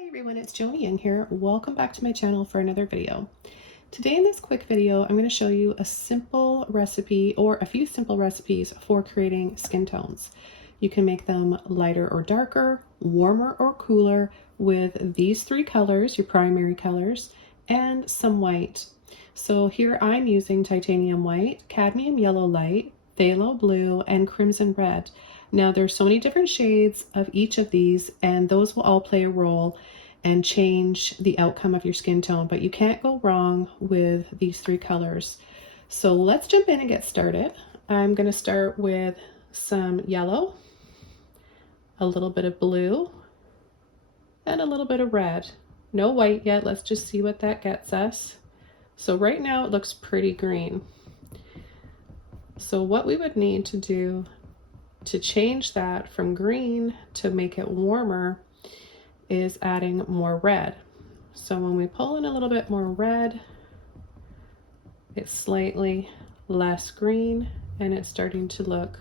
Hi everyone, it's Joni Young here. Welcome back to my channel for another video. Today in this quick video, I'm going to show you a simple recipe or a few simple recipes for creating skin tones. You can make them lighter or darker, warmer or cooler with these three colors, your primary colors, and some white. So here I'm using titanium white, cadmium yellow light, phthalo blue, and crimson red. Now there's so many different shades of each of these, and those will all play a role and change the outcome of your skin tone, but you can't go wrong with these three colors. So let's jump in and get started. I'm going to start with some yellow, a little bit of blue, and a little bit of red. No white yet. Let's just see what that gets us. So right now it looks pretty green. So what we would need to do to change that from green to make it warmer is adding more red. So when we pull in a little bit more red, it's slightly less green and it's starting to look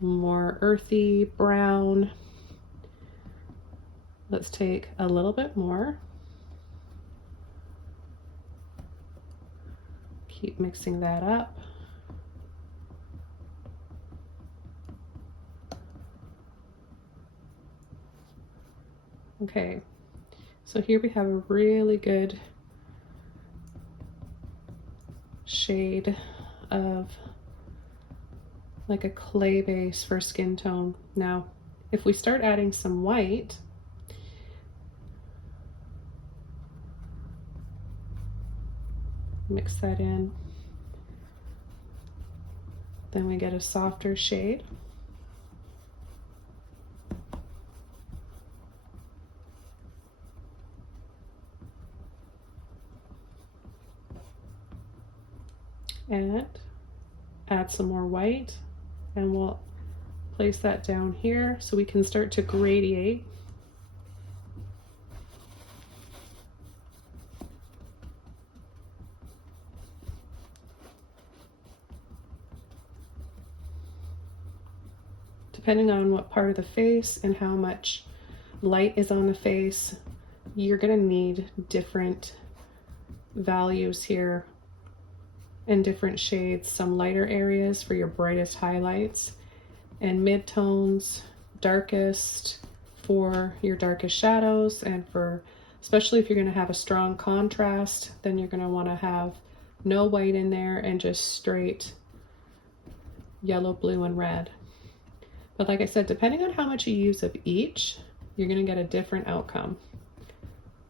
more earthy, brown. Let's take a little bit more. Keep mixing that up. Okay, so here we have a really good shade of like a clay base for skin tone. Now, if we start adding some white, mix that in, then we get a softer shade. And add some more white, and we'll place that down here so we can start to gradiate. Depending on what part of the face and how much light is on the face, you're going to need different values here in different shades. Some lighter areas for your brightest highlights, and mid-tones, darkest for your darkest shadows, and for especially if you're going to have a strong contrast, then you're going to want to have no white in there and just straight yellow, blue, and red. But like I said, depending on how much you use of each, you're going to get a different outcome.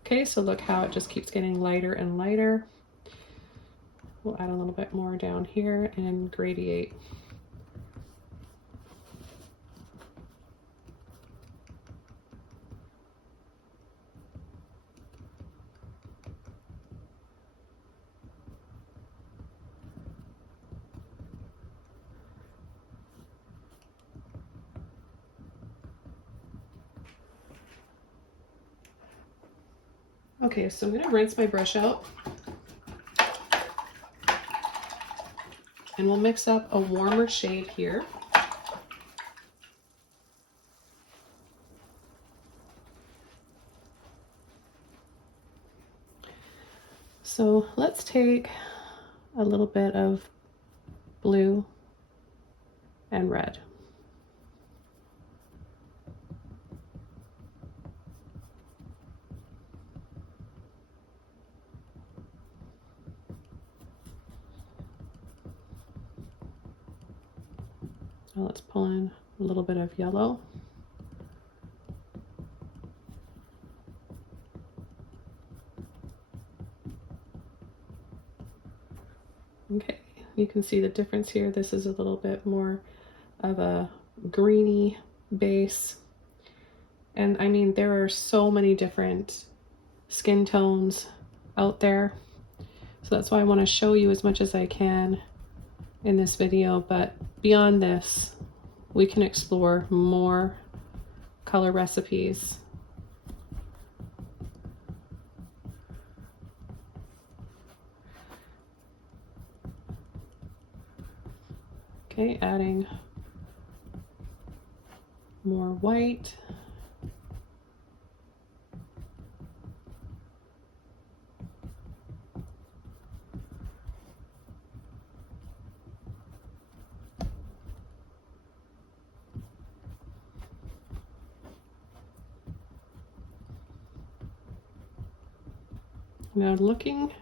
Okay, so look how it just keeps getting lighter and lighter. We'll add a little bit more down here and gradiate. Okay, so I'm going to rinse my brush out, and we'll mix up a warmer shade here. So let's take a little bit of blue and red. Now let's pull in a little bit of yellow. Okay, you can see the difference here. This is a little bit more of a greeny base. And I mean, there are so many different skin tones out there. So that's why I want to show you as much as I can in this video, but beyond this, we can explore more color recipes. Okay, adding more white. Now looking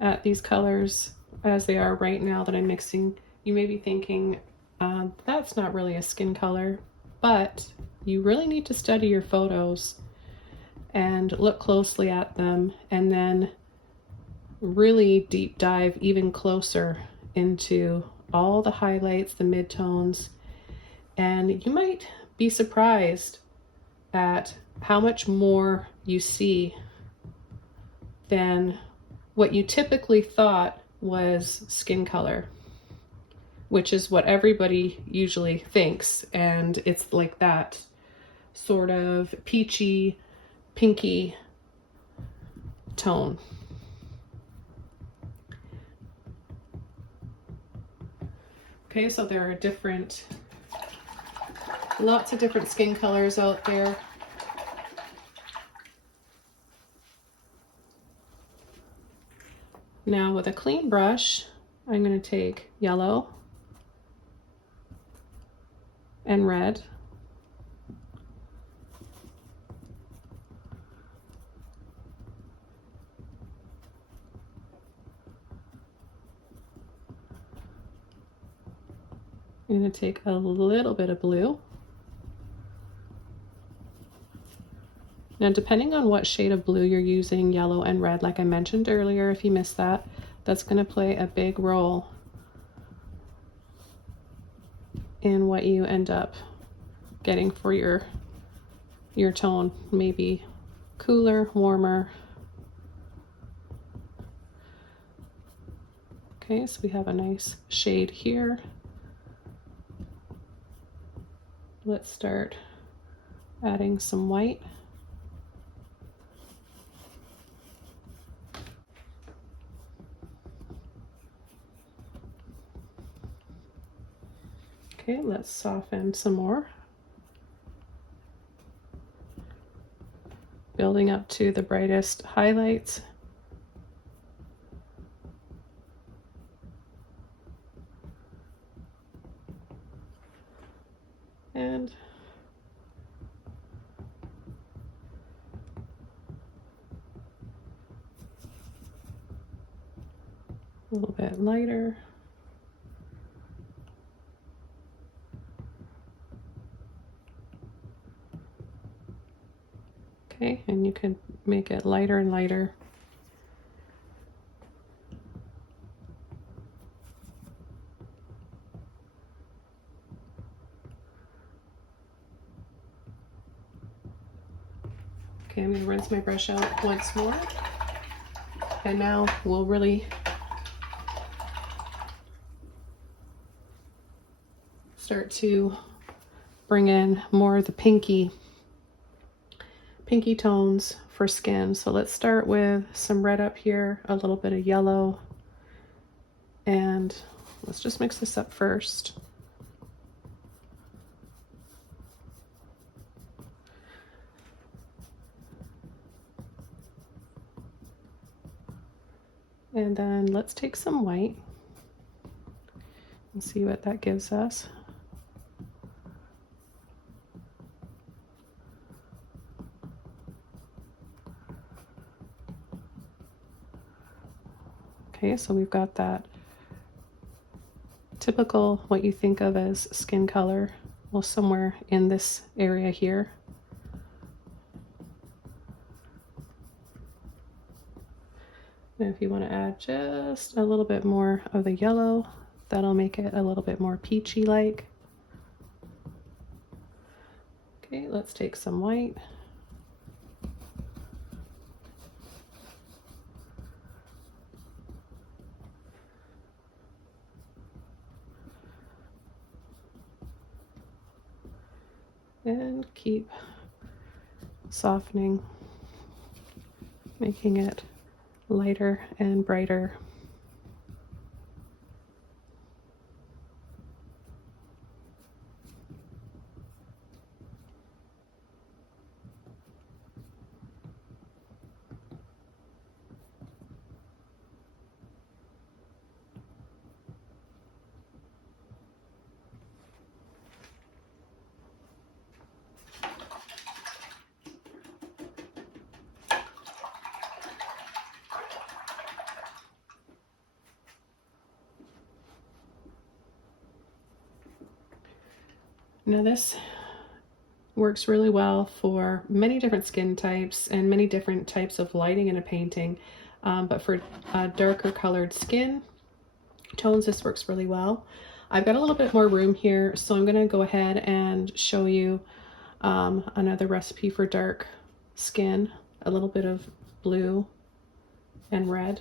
at these colors as they are right now that I'm mixing, you may be thinking, that's not really a skin color, but you really need to study your photos and look closely at them and then really deep dive even closer into all the highlights, the midtones, and you might be surprised at how much more you see than what you typically thought was skin color, which is what everybody usually thinks. And it's like that sort of peachy, pinky tone. Okay, so there are lots of different skin colors out there. Now with a clean brush, I'm going to take yellow and red. I'm going to take a little bit of blue. Now, depending on what shade of blue you're using, yellow and red, like I mentioned earlier, if you missed that, that's going to play a big role in what you end up getting for your tone. Maybe cooler, warmer. Okay, so we have a nice shade here. Let's start adding some white. Okay, let's soften some more. Building up to the brightest highlights. And a little bit lighter. Okay, and you can make it lighter and lighter. Okay, I'm going to rinse my brush out once more. And now we'll really start to bring in more of the pinky tones for skin. So let's start with some red up here, a little bit of yellow, and let's just mix this up first. And then let's take some white and see what that gives us. Okay, so we've got that typical, what you think of as skin color, well, somewhere in this area here. Now if you want to add just a little bit more of the yellow, that'll make it a little bit more peachy like. Okay, let's take some white. And keep softening, making it lighter and brighter. Now this works really well for many different skin types and many different types of lighting in a painting, but for darker colored skin tones, this works really well. I've got a little bit more room here, so I'm going to go ahead and show you another recipe for dark skin, a little bit of blue and red.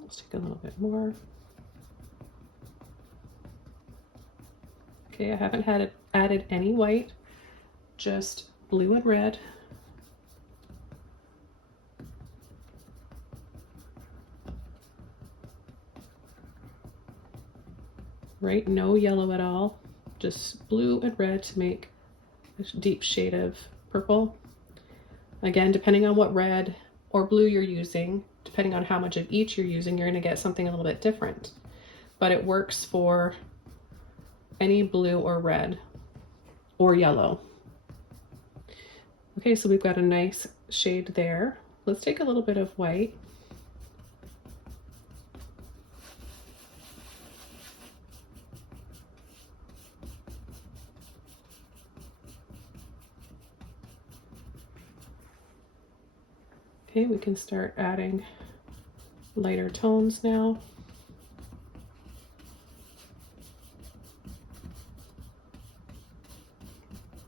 Let's take a little bit more. Okay, I haven't added any white, just blue and red. Right, no yellow at all, just blue and red to make a deep shade of purple. Again, depending on what red or blue you're using, depending on how much of each you're using, you're going to get something a little bit different. But it works for any blue or red or yellow. Okay, so we've got a nice shade there. Let's take a little bit of white. Okay, we can start adding lighter tones now.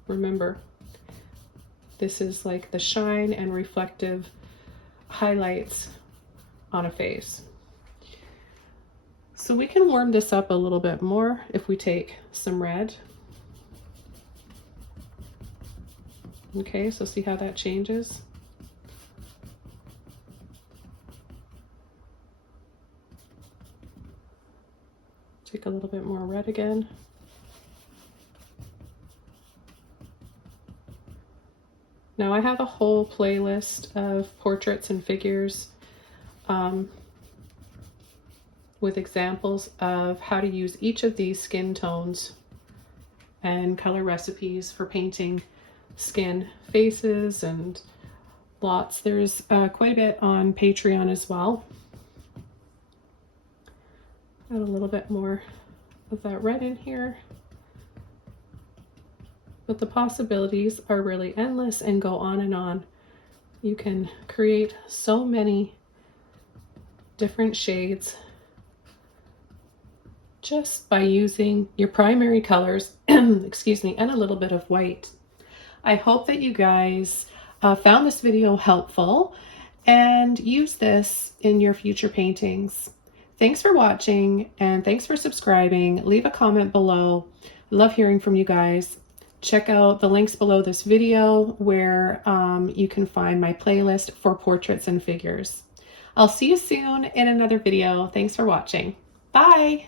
Remember, this is like the shine and reflective highlights on a face. So we can warm this up a little bit more if we take some red. Okay, so see how that changes? Take a little bit more red again. Now I have a whole playlist of portraits and figures with examples of how to use each of these skin tones and color recipes for painting skin faces and lots. There's quite a bit on Patreon as well. Add a little bit more of that red in here. But the possibilities are really endless and go on and on. You can create so many different shades just by using your primary colors, excuse me, and a little bit of white. I hope that you guys found this video helpful and use this in your future paintings. Thanks for watching and thanks for subscribing. Leave a comment below. Love hearing from you guys. Check out the links below this video where you can find my playlist for portraits and figures. I'll see you soon in another video. Thanks for watching. Bye.